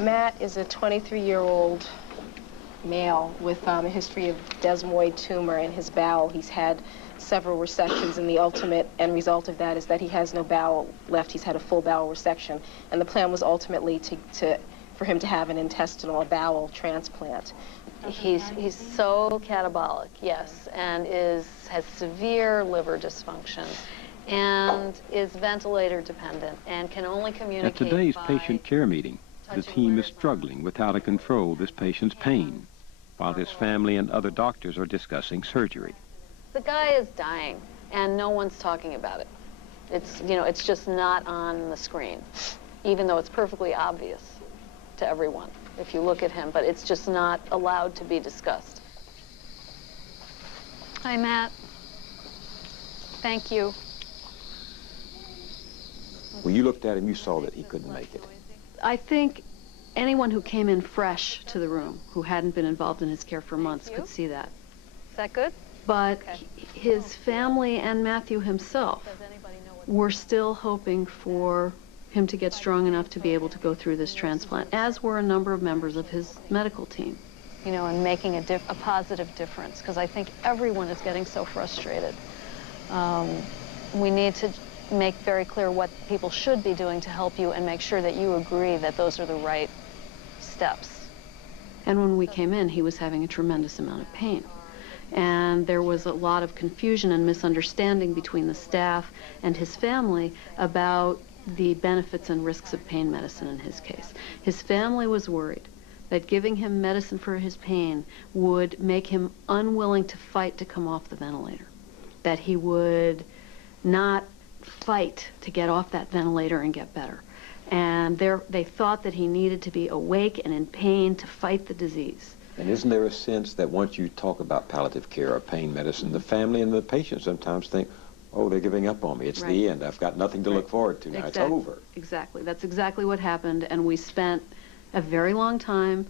Matt is a 23-year-old male with a history of desmoid tumor in his bowel. He's had several resections, and the ultimate end result of that is that he has no bowel left. He's had a full bowel resection, and the plan was ultimately for him to have an intestinal bowel transplant. He's so catabolic, yes, and has severe liver dysfunction, and is ventilator dependent, and can only communicate. At today's patient care meeting, the team is struggling with how to control this patient's pain, while his family and other doctors are discussing surgery. The guy is dying, and no one's talking about it. It's just not on the screen, even though it's perfectly obvious to everyone if you look at him, but it's just not allowed to be discussed. Hi, Matt. Thank you. When you looked at him, you saw that he couldn't make it. I think anyone who came in fresh to the room, who hadn't been involved in his care for months, could see that. Is that good? But his family and Matthew himself were still hoping for him to get strong enough to be able to go through this transplant, as were a number of members of his medical team. You know, and making a positive difference, because I think everyone is getting so frustrated. We need to make very clear what people should be doing to help you and make sure that you agree that those are the right steps. And when we came in, he was having a tremendous amount of pain. And there was a lot of confusion and misunderstanding between the staff and his family about the benefits and risks of pain medicine in his case. His family was worried that giving him medicine for his pain would make him unwilling to fight to come off the ventilator, that he would not fight to get off that ventilator and get better. And they thought that he needed to be awake and in pain to fight the disease. And isn't there a sense that once you talk about palliative care or pain medicine, the family and the patient sometimes think, oh, they're giving up on me. It's the end. I've got nothing to look forward to now. It's over. Exactly. That's exactly what happened. And we spent a very long time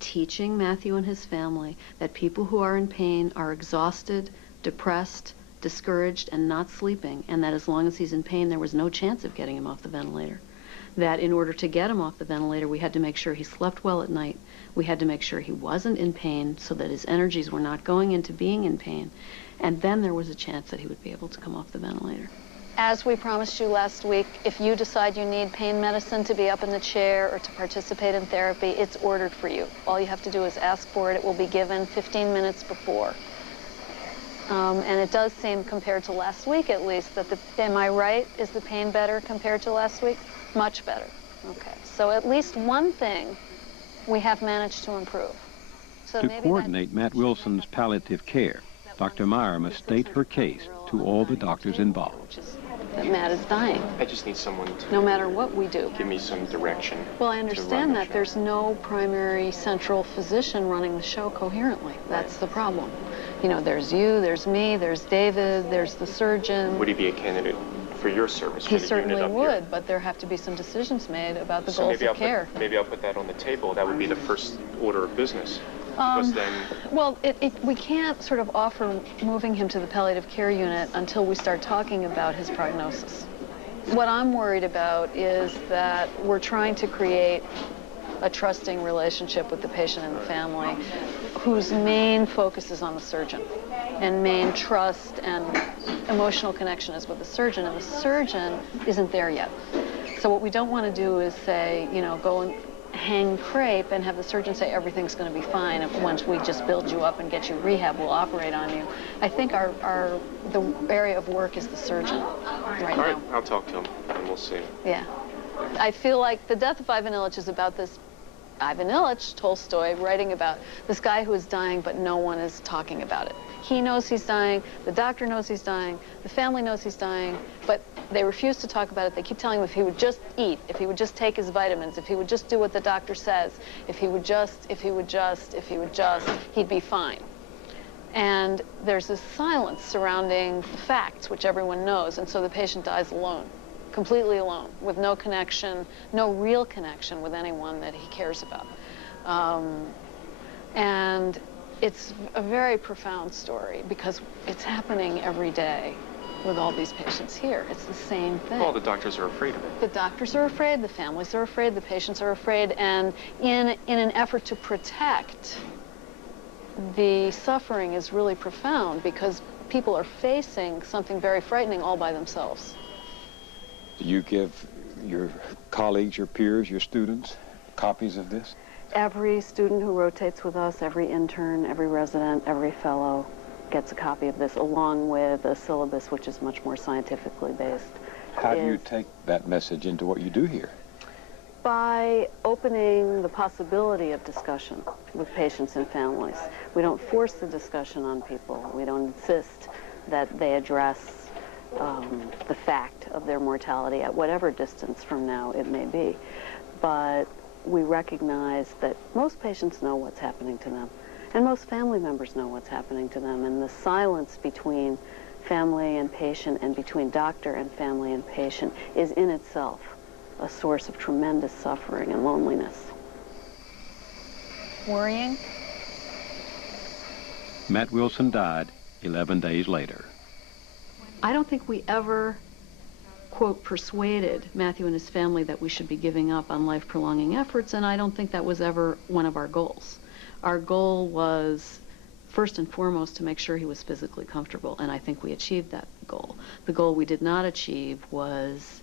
teaching Matthew and his family that people who are in pain are exhausted, depressed, discouraged, and not sleeping, and that as long as he's in pain, there was no chance of getting him off the ventilator. That in order to get him off the ventilator, we had to make sure he slept well at night. We had to make sure he wasn't in pain so that his energies were not going into being in pain. And then there was a chance that he would be able to come off the ventilator. As we promised you last week, if you decide you need pain medicine to be up in the chair or to participate in therapy, it's ordered for you. All you have to do is ask for it. It will be given 15 minutes before. And it does seem, compared to last week at least, that am I right? Is the pain better compared to last week? Much better. Okay. So at least one thing we have managed to improve. So to coordinate Matt Wilson's palliative care, Dr. Meyer must state her case to all the doctors involved. That Matt is dying. I just need someone to... No matter what we do. Give me some direction. Well, I understand that. There's no primary central physician running the show coherently. That's the problem. You know, there's you, there's me, there's David, there's the surgeon. Would he be a candidate for your service? He certainly would, but there have to be some decisions made about the goals of care. Maybe I'll put that on the table. That would be the first order of business. Well, we can't sort of offer moving him to the palliative care unit until we start talking about his prognosis. What I'm worried about is that we're trying to create a trusting relationship with the patient and the family whose main focus is on the surgeon, and main trust and emotional connection is with the surgeon, and the surgeon isn't there yet. So what we don't want to do is say, you know, go and hang crepe and have the surgeon say everything's going to be fine, and once we just build you up and get you rehab, we'll operate on you. I think the area of work is the surgeon right now. All right, I'll talk to him and we'll see. Yeah. I feel like the death of Ivan Ilyich is about this Ivan Ilyich, Tolstoy, writing about this guy who is dying, but no one is talking about it. He knows he's dying, the doctor knows he's dying, the family knows he's dying, but they refuse to talk about it. They keep telling him if he would just eat, if he would just take his vitamins, if he would just do what the doctor says, if he would just, he'd be fine. And there's this silence surrounding the facts, which everyone knows, and so the patient dies alone. Completely alone, with no connection, no real connection with anyone that he cares about. And it's a very profound story because it's happening every day. with all these patients here. It's the same thing. Well, the doctors are afraid of it. The doctors are afraid, the families are afraid, the patients are afraid, and in an effort to protect, the suffering is really profound because people are facing something very frightening all by themselves. Do you give your colleagues, your peers, your students copies of this? Every student who rotates with us, every intern, every resident, every fellow gets a copy of this, along with a syllabus which is much more scientifically based. How do you take that message into what you do here? By opening the possibility of discussion with patients and families. We don't force the discussion on people. We don't insist that they address the fact of their mortality at whatever distance from now it may be. But we recognize that most patients know what's happening to them, and most family members know what's happening to them, and the silence between family and patient and between doctor and family and patient is in itself a source of tremendous suffering and loneliness. Worrying? Matt Wilson died 11 days later. I don't think we ever, quote, persuaded Matthew and his family that we should be giving up on life-prolonging efforts, and I don't think that was ever one of our goals. Our goal was, first and foremost, to make sure he was physically comfortable, and I think we achieved that goal. The goal we did not achieve was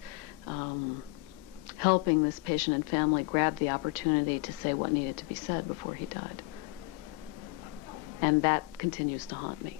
helping this patient and family grab the opportunity to say what needed to be said before he died. And that continues to haunt me.